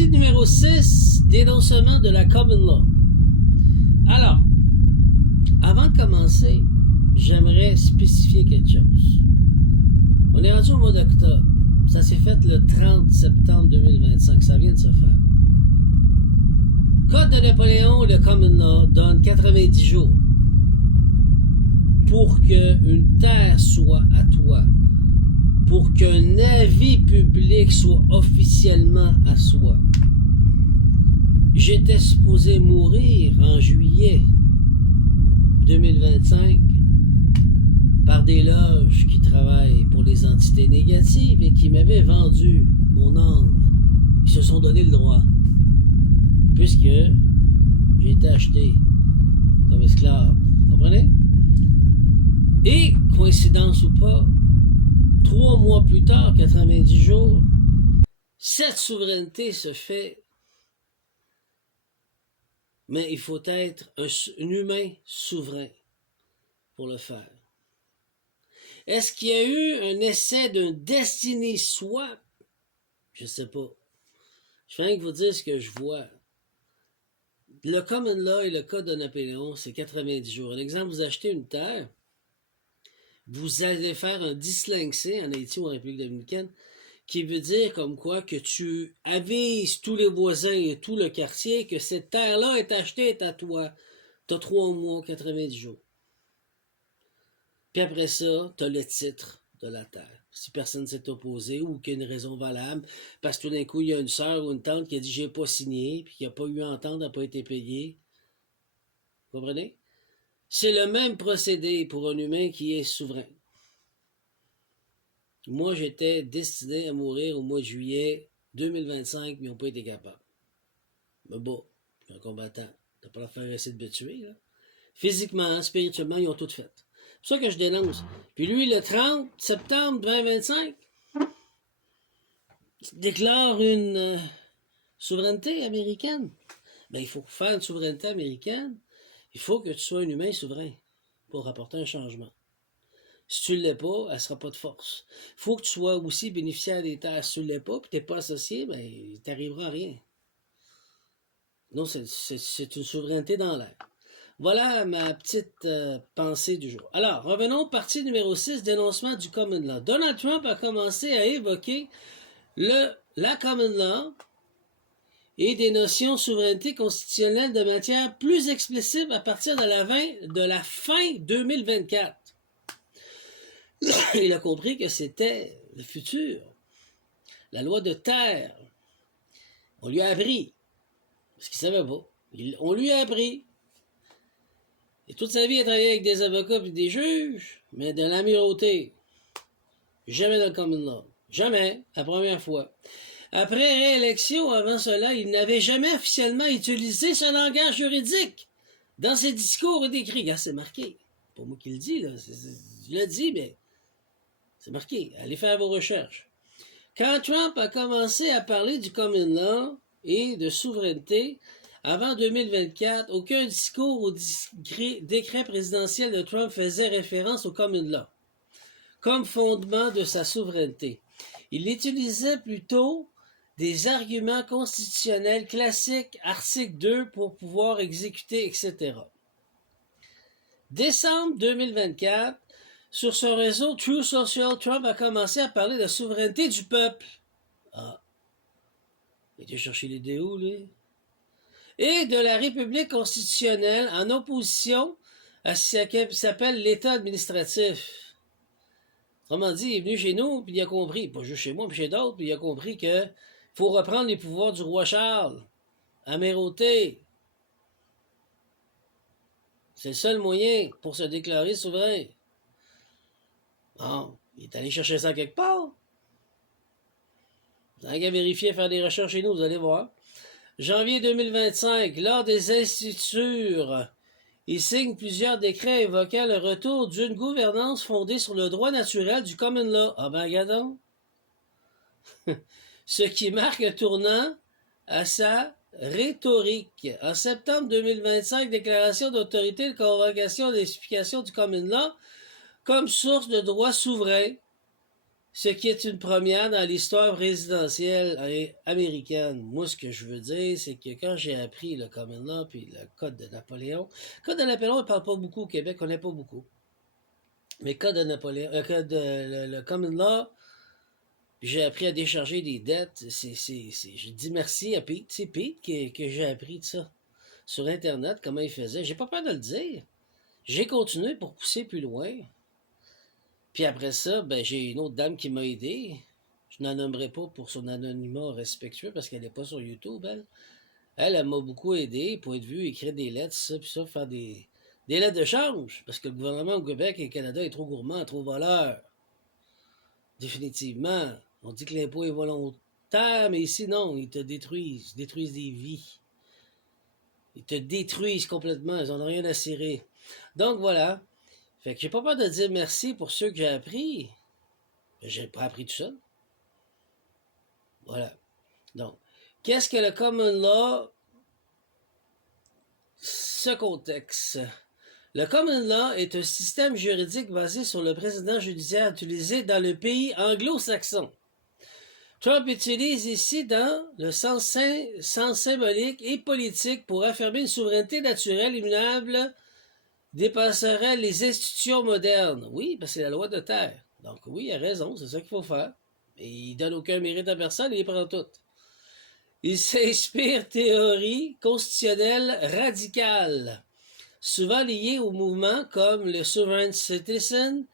partie numéro 6, dénoncement de la common law. Alors, avant de commencer, j'aimerais spécifier quelque chose. On est rendu au mois d'octobre. Ça s'est fait le 30 septembre 2025. Ça vient de se faire. Code de Napoléon, le common law, donne 90 jours pour qu'une terre soit à toi, pour qu'un avis public soit officiellement à soi. J'étais supposé mourir en juillet 2025 par des loges qui travaillent pour les entités négatives et qui m'avaient vendu mon âme. Ils se sont donné le droit, puisque j'ai été acheté comme esclave. Vous comprenez? Et, coïncidence ou pas, 3 mois plus tard, 90 jours, cette souveraineté se fait, mais il faut être un humain souverain pour le faire. Est-ce qu'il y a eu un essai d'un Destiny Swap? Je ne sais pas. Je viens de vous dire ce que je vois. Le common law et le code de Napoléon, c'est 90 jours. Un exemple, vous achetez une terre, vous allez faire un dislinxé en Haïti ou en République dominicaine, qui veut dire comme quoi que tu avises tous les voisins et tout le quartier que cette terre-là est achetée, est à toi. Tu as 3 mois, 90 jours. Puis après ça, tu as le titre de la terre. Si personne ne s'est opposé ou qu'il y a une raison valable, parce que tout d'un coup, il y a une sœur ou une tante qui a dit « j'ai pas signé », puis qui n'a pas eu entente, n'a pas été payé. Vous comprenez? C'est le même procédé pour un humain qui est souverain. Moi, j'étais destiné à mourir au mois de juillet 2025, mais ils n'ont pas été capables. Mais bon, je suis un combattant. T'as pas la faire essayer de me tuer, là. Physiquement, spirituellement, ils ont tout fait. C'est pour ça que je dénonce. Puis lui, le 30 septembre 2025, il déclare une souveraineté américaine. Ben, il faut faire une souveraineté américaine. Il faut que tu sois un humain souverain pour apporter un changement. Si tu ne l'es pas, elle ne sera pas de force. Il faut que tu sois aussi bénéficiaire des terres. Si tu ne l'es pas et tu n'es pas associé, ben, il t'arrivera à rien. Non, c'est une souveraineté dans l'air. Voilà ma petite pensée du jour. Alors, revenons partie numéro 6, dénoncement du common law. Donald Trump a commencé à évoquer la common law et des notions de souveraineté constitutionnelle de matière plus explicite à partir de la fin 2024. Il a compris que c'était le futur. La loi de terre. On lui a appris. Parce qu'il ne savait pas. On lui a appris. Et toute sa vie, il a travaillé avec des avocats et des juges, mais de l'amirauté. Jamais dans le common law. Jamais. La première fois. Après réélection, avant cela, il n'avait jamais officiellement utilisé ce langage juridique dans ses discours et décrits. Regarde, c'est marqué. Pas moi qui le dis, là. Je le dis, mais c'est marqué. Allez faire vos recherches. Quand Trump a commencé à parler du common law et de souveraineté, avant 2024, aucun discours ou décret présidentiel de Trump faisait référence au common law comme fondement de sa souveraineté. Il utilisait plutôt des arguments constitutionnels classiques, article 2, pour pouvoir exécuter, etc. Décembre 2024, sur son réseau True Social, Trump a commencé à parler de la souveraineté du peuple. Ah, il était chercher l'idée où, lui? Et de la République constitutionnelle en opposition à ce qui s'appelle l'État administratif. Autrement dit, il est venu chez nous, puis il a compris, pas juste chez moi, puis chez d'autres, puis il a compris qu'il faut reprendre les pouvoirs du roi Charles, améroté. C'est le seul moyen pour se déclarer souverain. Bon, il est allé chercher ça quelque part. Vous n'avez qu'à vérifier, faire des recherches chez nous, vous allez voir. Janvier 2025, lors des institutures, il signe plusieurs décrets évoquant le retour d'une gouvernance fondée sur le droit naturel du common law. Ah ben, regardons. Ce qui marque un tournant à sa rhétorique. En septembre 2025, déclaration d'autorité de convocation et d'explication du common law comme source de droit souverain. Ce qui est une première dans l'histoire présidentielle américaine. Moi, ce que je veux dire, c'est que quand j'ai appris le common law puis le code de Napoléon, le code de Napoléon, on ne parle pas beaucoup au Québec, on n'est pas beaucoup. Mais le code de Napoléon, le common law, j'ai appris à décharger des dettes. Je dis merci à Pete. C'est Pete que j'ai appris de ça. Sur Internet, comment il faisait. J'ai pas peur de le dire. J'ai continué pour pousser plus loin. Puis après ça, ben, j'ai une autre dame qui m'a aidé. Je n'en nommerai pas pour son anonymat respectueux parce qu'elle n'est pas sur YouTube, elle. Elle m'a beaucoup aidé pour être vue, écrire des lettres, ça, puis ça, faire des lettres de change. Parce que le gouvernement au Québec et au Canada est trop gourmand, trop voleur. Définitivement. On dit que l'impôt est volontaire, mais ici, non. Ils détruisent des vies. Ils te détruisent complètement. Ils n'en ont rien à cirer. Donc, voilà. Fait que j'ai pas peur de dire merci pour ceux que j'ai appris. J'ai pas appris tout seul. Voilà. Donc, qu'est-ce que le common law? Ce contexte. Le common law est un système juridique basé sur le précédent judiciaire utilisé dans le pays anglo-saxon. Trump utilise ici dans le sens symbolique et politique pour affirmer une souveraineté naturelle immuable dépasserait les institutions modernes. Oui, parce que c'est la loi de terre. Donc oui, il a raison, c'est ça qu'il faut faire. Et il donne aucun mérite à personne, il les prend toutes. Il s'inspire théories constitutionnelles radicales, souvent liées au mouvement comme le Sovereign Citizen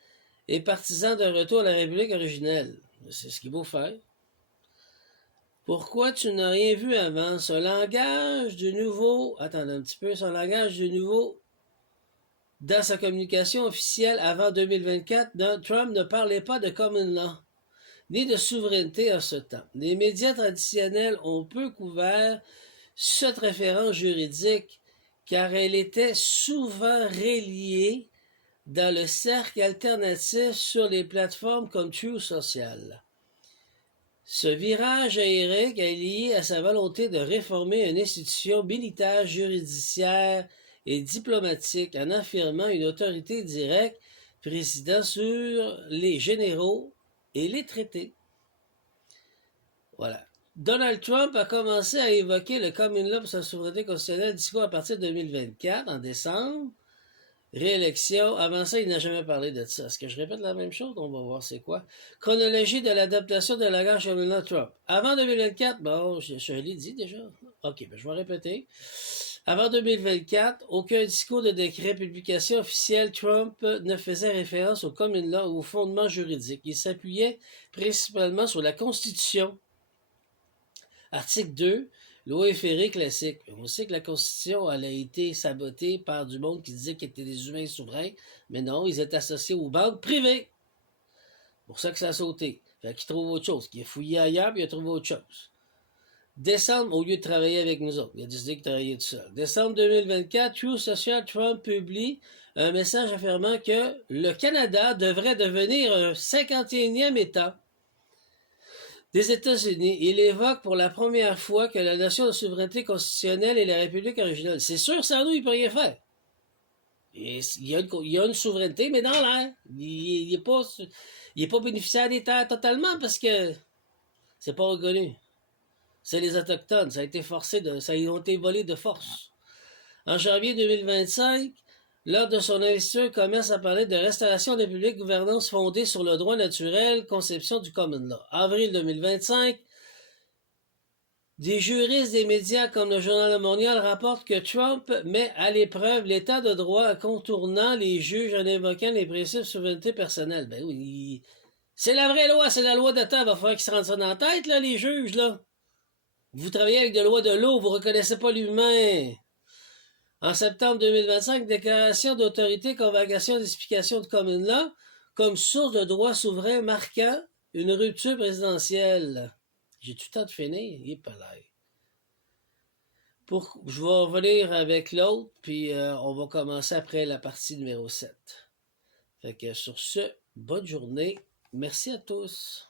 et partisan d'un retour à la République originelle. C'est ce qu'il faut faire. Pourquoi tu n'as rien vu avant? Ce langage du nouveau... Attends un petit peu. Son langage du nouveau... Dans sa communication officielle avant 2024, Trump ne parlait pas de common law, ni de souveraineté en ce temps. Les médias traditionnels ont peu couvert cette référence juridique, car elle était souvent reliée dans le cercle alternatif sur les plateformes comme Truth Social. Ce virage aéré est lié à sa volonté de réformer une institution militaire, judiciaire et diplomatique en affirmant une autorité directe présidant sur les généraux et les traités. Voilà. Donald Trump a commencé à évoquer le common law pour sa souveraineté constitutionnelle discours à partir de 2024, en décembre. Réélection. Avant ça, il n'a jamais parlé de ça. Est-ce que je répète la même chose? On va voir c'est quoi. Chronologie de l'adaptation de la langage de Trump. Avant 2024, bon, je l'ai dit déjà. OK, ben je vais répéter. Avant 2024, aucun discours de décret, publication officielle, Trump ne faisait référence au common law ou au fondement juridique. Il s'appuyait principalement sur la Constitution. Article 2, loi efférée classique. On sait que la Constitution elle a été sabotée par du monde qui disait qu'ils étaient des humains souverains, mais non, ils étaient associés aux banques privées. C'est pour ça que ça a sauté. Fait qu'il trouve autre chose. Il a fouillé ailleurs, puis il a trouvé autre chose. Décembre, au lieu de travailler avec nous autres, il a décidé de travailler tout seul. Décembre 2024, Truth Social, Trump publie un message affirmant que le Canada devrait devenir un 51e État des États-Unis. Il évoque pour la première fois que la notion de souveraineté constitutionnelle est la République originale. C'est sûr, sans nous, il ne peut rien faire. Il y a une souveraineté, mais dans l'air. Il n'est pas bénéficiaire des terres totalement parce que c'est pas reconnu. C'est les Autochtones. Ça a été ils ont été volés de force. En janvier 2025, lors de son investiture, commence à parler de restauration des publics, gouvernance fondée sur le droit naturel, conception du common law. Avril 2025, des juristes des médias comme le Journal de Montréal rapportent que Trump met à l'épreuve l'état de droit en contournant les juges en invoquant les principes de souveraineté personnelle. Ben oui, c'est la vraie loi, c'est la loi de temps. Il va falloir qu'ils se rendent ça dans la tête, là, les juges, là. Vous travaillez avec des lois de l'eau, vous ne reconnaissez pas l'humain. En septembre 2025, déclaration d'autorité, convocation d'explication de common law comme source de droit souverain marquant une rupture présidentielle. J'ai tout le temps de finir? Il est pas là. Je vais revenir avec l'autre, puis on va commencer après la partie numéro 7. Fait que sur ce, bonne journée. Merci à tous.